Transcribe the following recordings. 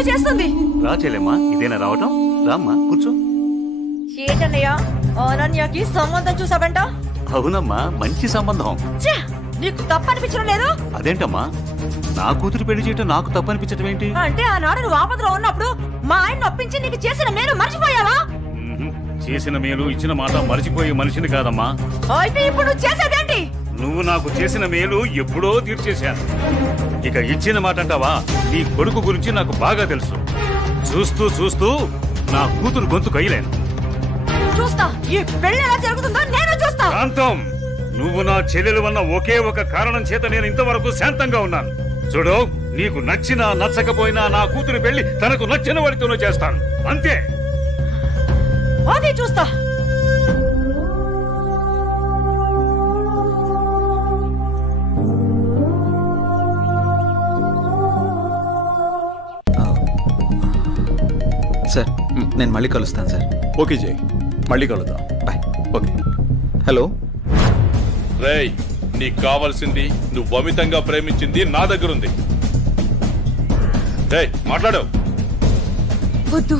ఏదో చేస్తుంది. రా చెల్లెమ్మా, ఇదేనా రావటం? రామ్మా కూర్చో. ఏంటన్నయ్య అనన్యకి సంబంధం చూసావంట? అవునమ్మా, మంచి సంబంధం. నీకు తప్పనిపించడం లేదు? అదేంటమ్మా, నా కూతురు పెళ్లి చేయటం నాకు తప్పనిపించటం ఏంటి? అంటే ఆనాడు నువ్వు ఆపదలో ఉన్నప్పుడు మా ఆయన ఒప్పించి నీకు చేసిన మేలు మర్చిపోయావా? చేసిన మేలు ఇచ్చిన మాట మర్చిపోయే మనిషిని కాదమ్మా. అయితే ఇప్పుడు నువ్వు చేసేదేంటి? నువ్వు నాకు చేసిన మేలు ఎప్పుడో తీర్చేశాను. ఇక ఇచ్చిన మాట అంటావా? నీ కొడుకు గురించి నాకు బాగా తెలుసు. చూస్తూ చూస్తూ నా కూతురు గొంతు కయ్యలేను. చూస్తా, ఈ పెళ్లి ఎలా జరుగుతుందో నేను చూస్తా. శాంతం, నువ్వు నా చెల్లెలు అన్న ఒకే ఒక కారణం చేత నేను ఇంతవరకు శాంతంగా ఉన్నాను. చూడు, నీకు నచ్చినా నచ్చకపోయినా నా కూతురు పెళ్లి తనకు నచ్చిన వాడితోనే చేస్తాను, అంతే. అది చూస్తా. సార్, నేను మళ్ళీ కలుస్తాను సార్. ఓకే జై, మళ్ళీ కలుద్దాం. బాయ్. ఓకే. హలో రేయ్, నీకు కావాల్సింది నువ్వు అమితంగా ప్రేమించింది నా దగ్గర ఉంది. రేయ్, మాట్లాడు. వద్దు,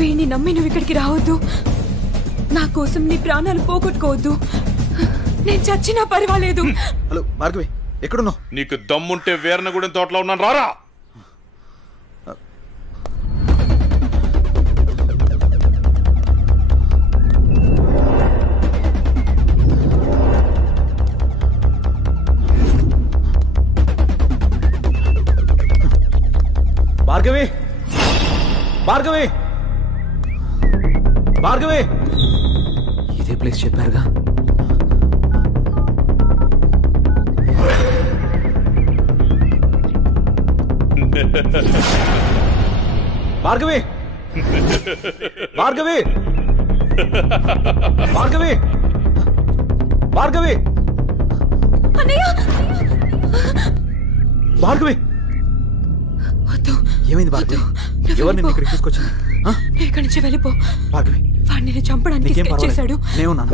వీణ్ణి నమ్మి నువ్వు ఇక్కడికి రావద్దు. నా కోసం నీ ప్రాణాలు పోగొట్టుకోవద్దు. నేను చచ్చినా పర్వాలేదు. హలో భార్గవి, ఎక్కడున్నావు? నీకు దమ్ముంటే వీరనగూడెం తోటలో ఉన్నాను, రారా. భార్గవి, భార్గవి, భార్గవి. ఇదే ప్లేస్ చెప్పారుగా. భార్గవి, భార్గవి, భార్గవి, భార్గవి, భార్గవి. ఏమైంది భార్గవి? ఎవరు నిన్ను ఇక్కడికి తీసుకొచ్చింది? ఇక్కడి నుంచి వెళ్ళిపో భార్గవి. వాడిని నేను చంపడానికి స్కెచ్ చేశాడు. నేనున్నాను.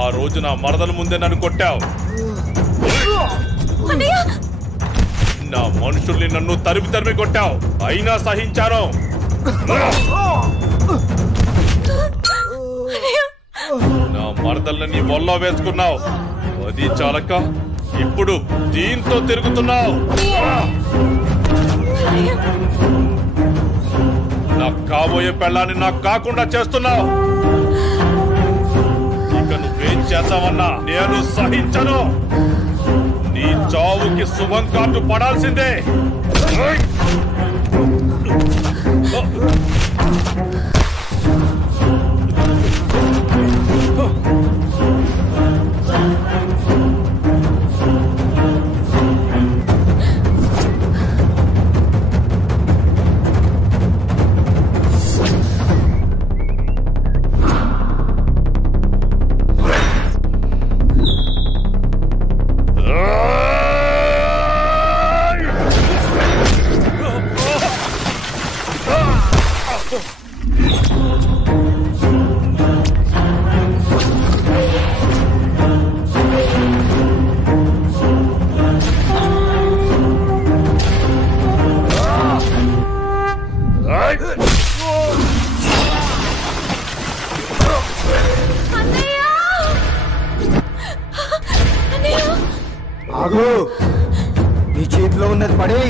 ఆ రోజు నా మరదల ముందే నన్ను కొట్టావు. నా మనుషుల్ని నన్ను తరిమి తరిమి కొట్టావు, అయినా సహించాను. నా మరదల్ని నీ వల్ల వేసుకున్నావు, అది చాలక ఇప్పుడు దీంతో తిరుగుతున్నావు. నాకు కాబోయే పెళ్ళాన్ని నాకు కాకుండా చేస్తున్నావు. ఇక నువ్వేం చేస్తావన్నా నేను సహించను. నీ చావుకి శుభం కార్డు పడాల్సిందే. ఆగు, నీ చేతిలో ఉన్నది పడే.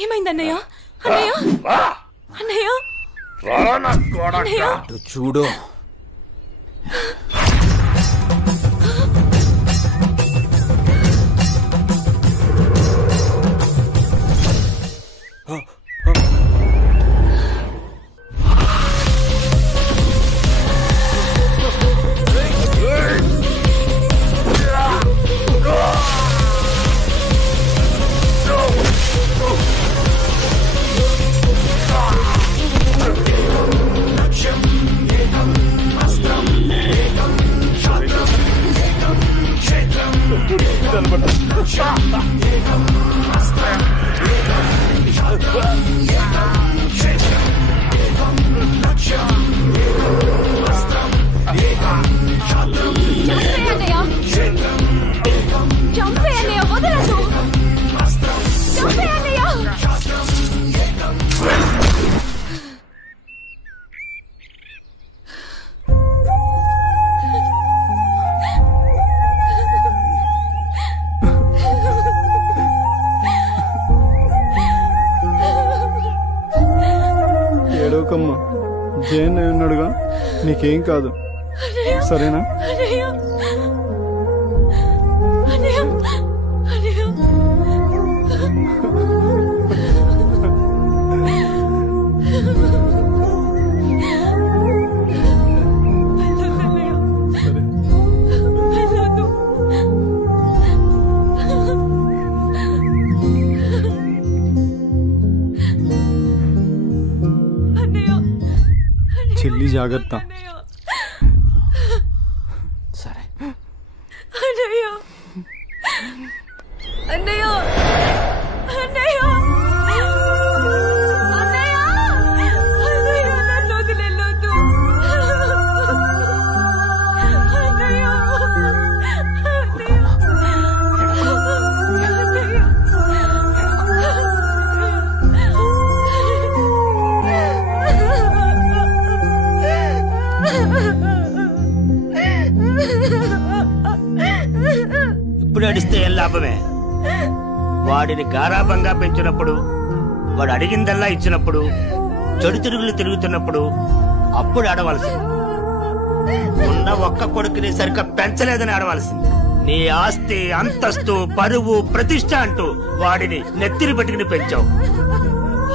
ఏమైంది అన్నయ్య? అన్నయ్య అన్నయ్య చూడు ఏడవకమ్మా, జయన్ ఉన్నాడుగా, నీకేం కాదు, సరేనా? చెల్లి జాగ్రత్త. సరే అన్నయ్య అన్నయ్య అన్నయ్య అన్నయ్య అన్నయ్య నన్ను వదిలేయొద్దు అన్నయ్య ఇప్పుడు అడిస్తే ఏం లాభమే? వాడిని గారాబంగా పెంచినప్పుడు, వాడు అడిగిందల్లా ఇచ్చినప్పుడు, చెడు తిరుగులు తిరుగుతున్నప్పుడు అప్పుడు ఆడవలసింది. ఉన్న ఒక్క కొడుకుని సరిగ్గా పెంచలేదని ఆడవలసింది. నీ ఆస్తి, అంతస్తు, పరువు, ప్రతిష్ట అంటూ వాడిని నెత్తిని పట్టుకుని పెంచావు.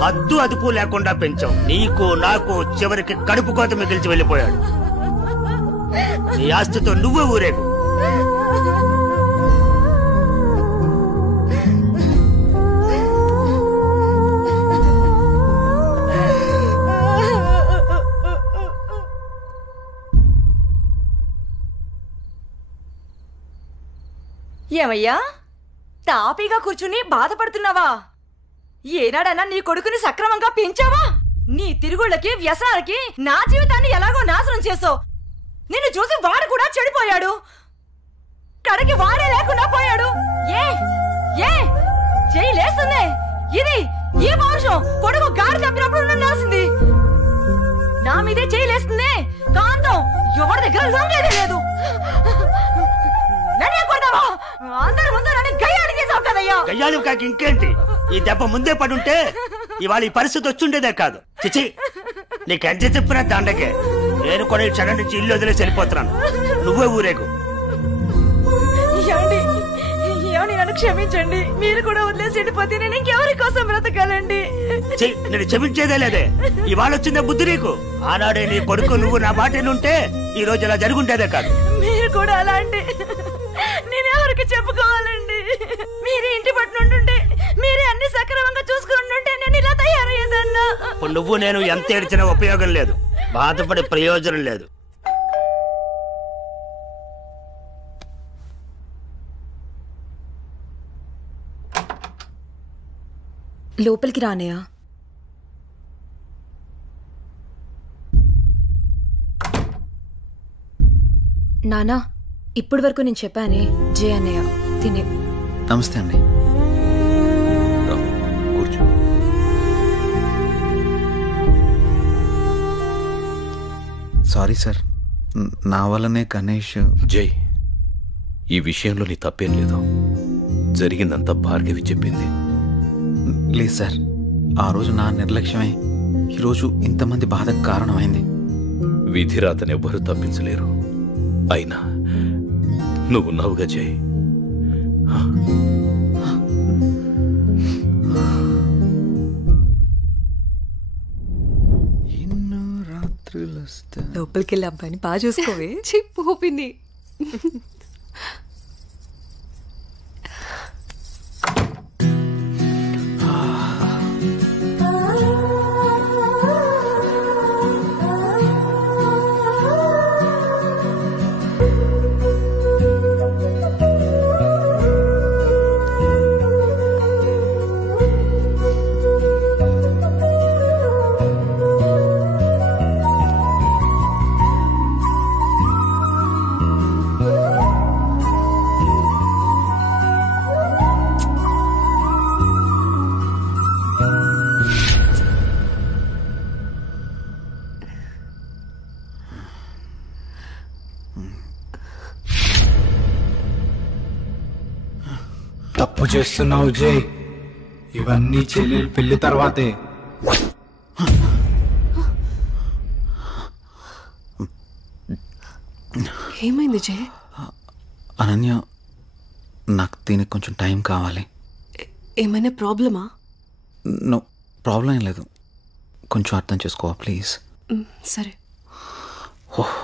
హద్దు అదుపు లేకుండా పెంచావు. నీకు నాకు చివరికి కడుపు కోత మిగిల్చి వెళ్ళిపోయాడు. నీ ఆస్తితో నువ్వే ఊరేగు. ఏమయ్యా, తాపీగా కూర్చుని బాధపడుతున్నావా? ఏనాడన్నా నీ కొడుకుని సక్రమంగా పెంచావా? నీ తిరుగుళ్ళకి, వ్యసనాలకి నా జీవితాన్ని ఎలాగో నాశనం చేసావు. నిన్ను చూసి వాడు కూడా చెడిపోయాడు. కడకి వాడే లేకుండా పోయాడు. ఏ ఏ చెయ్యి లేస్తుంది. ఇది ఈ పౌరుషం కొడుకు గాడి తప్పినప్పుడు ఉండాల్సింది. నా మీదే చెయ్యి లేస్తుంది. కాంతం ఎవరి దగ్గర లొంగేది లేదు. అందరి ముందు నన్ను గయ్యాడి చేసావు కదయ్యా. గయ్యాలి కాక ఇంకేంటి? ఈ దెబ్బ ముందే పడుంటే ఇవాళ ఈ పరిస్థితి వచ్చుండేదే కాదు. చిచి, నీకెంత చెప్పినా దండకే. నేను కూడా ఈ క్షణం నుంచి ఇల్లు వదిలేసి వెళ్ళిపోతున్నాను. నువ్వే ఊరేగు. ఏమండి, నన్ను క్షమించండి. మీరు కూడా వదిలేసి వెళ్ళిపోతే నేను ఇంకెవరి కోసం బ్రతకాలండి? నేను క్షమించేదే లేదే. ఇవాళ వచ్చిందే బుద్ధి నీకు. ఆనాడే నీ కొడుకు నువ్వు నా మాట ఉంటే ఈ రోజు ఇలా జరుగుంటేదే కాదు. మీరు కూడా అలా అంటే నేను ఎవరికి చెప్పుకోవాలండి? మీరే ఇంటి పట్టునుంటుంటే, మీరే అన్ని సక్రమంగా చూసుకుంటుంటే నేను ఇలా తయారయ్యేదన్నా. ఇప్పుడు నువ్వు నేను ఎంత ఏడ్చినా ఉపయోగం లేదు. బాధపడే ప్రయోజనం లేదు. లోపలికి రానయ్యా. నానా ఇప్పటి వరకు నేను చెప్పానే జే అన్నయ్య తినే. నమస్తే అండి. కూర్చో. సారీ సార్, నా వల్లనే గణేష్. జై, ఈ విషయంలో నీ తప్పేం లేదు. జరిగిందంతా భార్గవి చెప్పింది. లేదు సార్, ఆ రోజు నా నిర్లక్ష్యమే ఈరోజు ఇంతమంది బాధకు కారణమైంది. విధిరాతనెవ్వరూ తప్పించలేరు. అయినా నువ్వున్నావుగా జై. లోపలికెళ్ళి అబ్బాయిని బాగా చూసుకోవే. చిప్పుపింది. తప్పు చేస్తున్నావు జై. ఇవన్నీ చెల్లెలు పెళ్లి తర్వాతే. ఏమైంది జే? అనన్య, నాకు దీనికి కొంచెం టైం కావాలి. ఏమైనా ప్రాబ్లమా? నో ప్రాబ్లం ఏం లేదు, కొంచెం అర్థం చేసుకోవా ప్లీజ్. సరే. ఓహ్